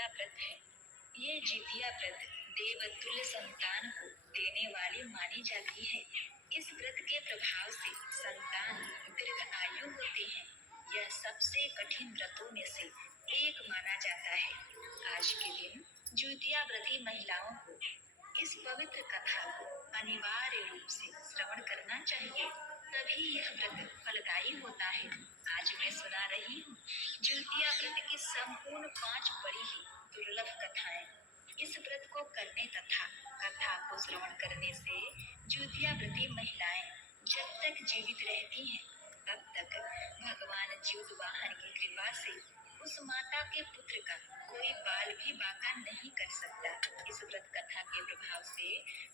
जितिया व्रत है। ये जितिया व्रत देवतुल्य संतान को देने वाली मानी जाती है। इस व्रत के प्रभाव से संतान दीर्घ आयु होते हैं। यह सबसे कठिन व्रतों में से एक माना जाता है। आज के दिन जितिया व्रती महिलाओं को इस पवित्र कथा को अनिवार्य रूप से श्रवण करना चाहिए, तभी यह व्रत फलदायी होता है। आज मैं सुना रही हूँ जितिया व्रत की संपूर्ण 5 बड़ी ही दुर्लभ कथाएं। इस व्रत को करने तथा कथा को श्रवण करने से जितिया व्रती महिलाएं जब तक जीवित रहती हैं, तब तक भगवान ज्योत वाहन की कृपा से उस माता के पुत्र का कोई बाल भी बाका नहीं कर सकता। इस व्रत कथा के प्रभाव से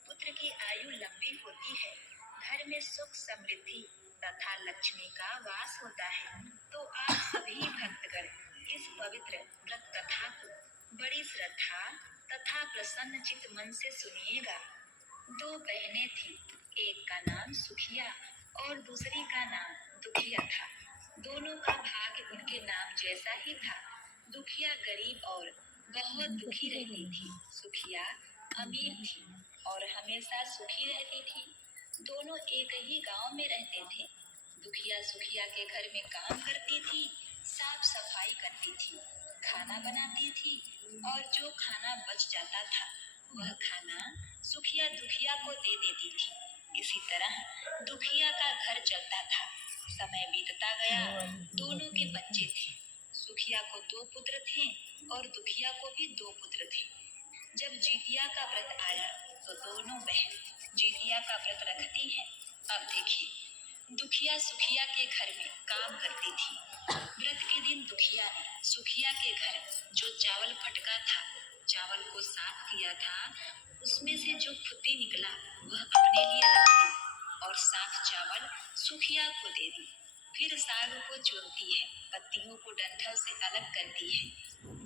पुत्र की आयु लंबी होती है, घर में सुख समृद्धि तथा लक्ष्मी का वास होता है। तो आप सभी भक्तगण इस पवित्र व्रत कथा को बड़ी श्रद्धा तथा प्रसन्न चित्त मन से सुनिएगा। 2 बहनें थी, एक का नाम सुखिया और दूसरी का नाम दुखिया था। दोनों का भाग्य उनके नाम जैसा ही था। दुखिया गरीब और बहुत दुखी रहती थी। सुखिया अमीर थी और हमेशा सुखी रहती थी। दोनों एक ही गांव में रहते थे। दुखिया सुखिया के घर में काम करती थी, साफ सफाई करती थी, खाना बनाती थी और जो खाना बच जाता था वह खाना सुखिया दुखिया को दे देती थी। इसी तरह दुखिया का घर चलता था। समय बीतता गया, दोनों के बच्चे थे। सुखिया को 2 पुत्र थे और दुखिया को भी 2 पुत्र थे। जब जितिया का व्रत आया तो दोनों बहन जितिया का व्रत रखती हैं। अब देखिए, दुखिया सुखिया के घर में काम करती थी। व्रत के दिन दुखिया ने सुखिया के घर जो चावल फटका था, चावल को साफ किया था, उसमें से जो खुद्दी निकला वह अपने लिए रख ली और साफ चावल सुखिया को दे दी। फिर साग को चुनती है, पत्तियों को डंठल से अलग करती है।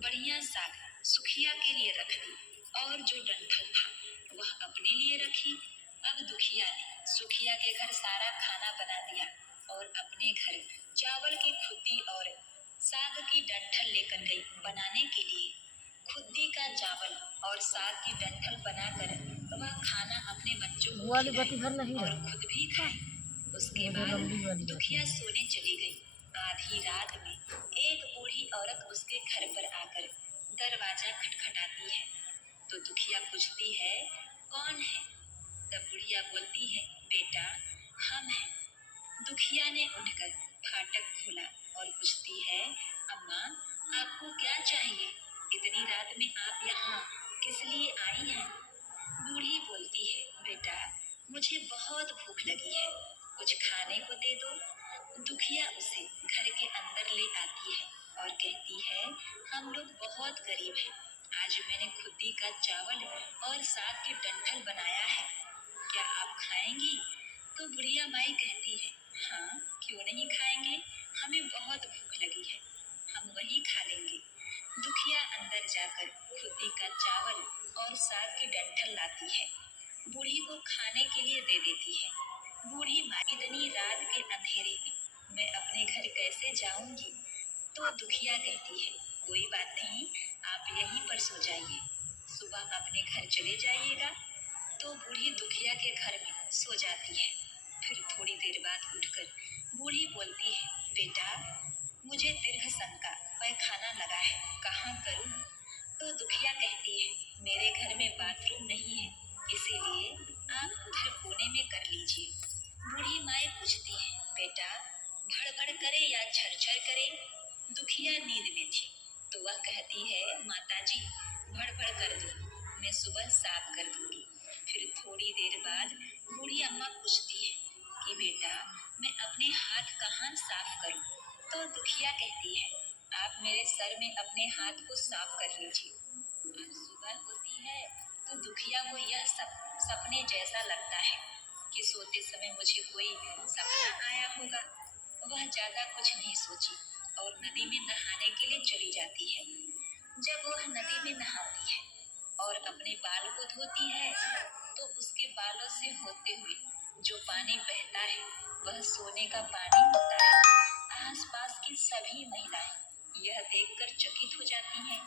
बढ़िया साग सुखिया के लिए रख दी और जो डंठल था वह अपने लिए रखी। अब दुखिया ने सुखिया के घर सारा खाना बना दिया और अपने घर चावल की खुद्दी और साग की डंठल लेकर गई बनाने के लिए। खुद्दी का चावल और साग की डंठल बनाकर वह खाना अपने बच्चों को खिलाई और खुद भी खाई। उसके बाद दुखिया सोने चली गई। आधी रात में एक बूढ़ी औरत उसके घर पर आकर दरवाजा खटखटाती है तो दुखिया पूछती है, कौन है? तब बुढ़िया बोलती है, बेटा हम हैं। दुखिया ने उठकर फाटक खोला और पूछती है, अम्मा आपको क्या चाहिए? इतनी रात में आप यहाँ किस लिए आई हैं? बूढ़ी बोलती है, बेटा मुझे बहुत भूख लगी है, कुछ खाने को दे दो। दुखिया उसे घर के अंदर ले आती है और कहती है, हम लोग बहुत गरीब हैं, आज मैंने खुद्दी का चावल और साग की डंठल बनाया है, क्या आप खाएंगी? तो बुढ़िया माई कहती है, हाँ क्यों नहीं खाएंगे, हमें बहुत भूख लगी है, हम वही खा लेंगे। दुखिया अंदर जाकर खुद्दी का चावल और साग की डंठल लाती है, बूढ़ी को खाने के लिए दे देती है। बूढ़ी माँ, इतनी रात के अंधेरे में मैं अपने घर कैसे जाऊंगी? तो दुखिया कहती है, कोई बात नहीं, आप यहीं पर सो जाइए, सुबह अपने घर चले जाइएगा। तो बूढ़ी दुखिया के घर में सो जाती है। फिर थोड़ी देर बाद उठकर बूढ़ी बोलती है, बेटा मुझे दीर्घ शंका पैखाना लगा है, कहाँ करूँ? तो दुखिया कहती है, मेरे घर में बाथरूम नहीं है, इसीलिए आप उधर कोने में कर लीजिए। बूढ़ी माँ पूछती है, बेटा भड़बड़ करे या झरझर करे? दुखिया नींद में थी तो वह कहती है, माताजी भड़बड़ कर दो, मैं सुबह साफ कर दूंगी। फिर थोड़ी देर बाद बूढ़ी अम्मा पूछती है कि बेटा मैं अपने हाथ कहाँ साफ करूं? तो दुखिया कहती है, आप मेरे सर में अपने हाथ को साफ कर लीजिए। अब सुबह होती है तो दुखिया को यह सपने जैसा लगता है कि सोते समय मुझे कोई सपना आया होगा। वह ज्यादा कुछ नहीं सोची और नदी में नहाने के लिए चली जाती है। जब वह नदी में नहाती है और अपने बाल को धोती है तो उसके बालों से होते हुए जो पानी बहता है वह सोने का पानी होता है। आसपास की सभी महिलाएं यह देखकर चकित हो जाती हैं।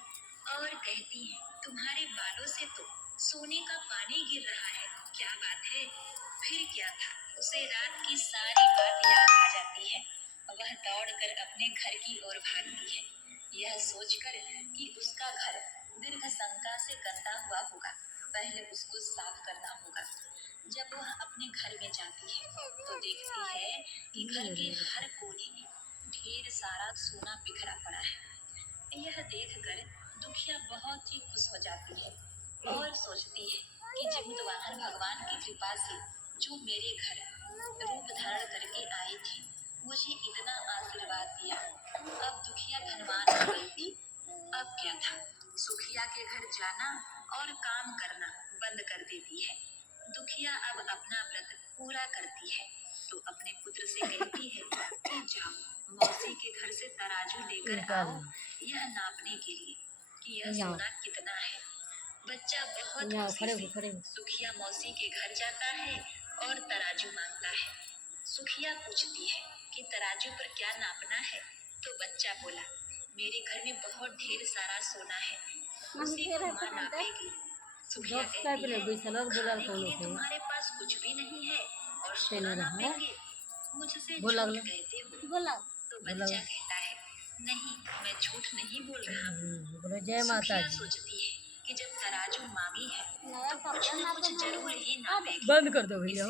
और कहती है, तुम्हारे बालों से तो सोने का पानी गिर रहा है, क्या बात है? फिर क्या था? उसे रात की सारी बात याद आ जाती है। वह दौड़कर अपने घर की ओर भागती है, यह सोचकर कि उसका घर दीर्घ शंका से गंदा हुआ होगा, पहले उसको साफ करना होगा। जब वह अपने घर में जाती है तो देखती है कि घर के हर कोने में ढेर सारा सोना बिखरा पड़ा है। यह देखकर दुखिया बहुत ही खुश हो जाती है और सोचती है कि जीवतवाहन भगवान की कृपा से जो मेरे घर रूप धारण करके आए थे, मुझे इतना आशीर्वाद दिया। अब दुखिया धनवान हो गई थी। अब क्या था? सुखिया के घर जाना और काम करना बंद कर देती है। दुखिया अब अपना व्रत पूरा करती है तो अपने पुत्र से कहती है कि जाओ मौसी के घर से तराजू लेकर आओ, यह नापने के लिए कि यह सोना कितना है। बच्चा बहुत खुशी से सुखिया मौसी के घर जाता है और तराजू मांगता है। सुखिया पूछती है कि तराजू पर क्या नापना है, तो बच्चा बोला, मेरे घर में बहुत ढेर सारा सोना है, उसी को माँ नापेगी। सुखिया कहती है, खाने के लिए तुम्हारे पास कुछ भी नहीं है और सोना नापेंगे, मुझसे झूठ कहते हो। तो बच्चा कहता है, नहीं, मैं झूठ नहीं बोल रहा हूँ। जय माता। सुखिया सोचती है कि जब तराजू मांगी है तो कुछ न कुछ जरूर ही नापेगी। बंद कर दो भैया।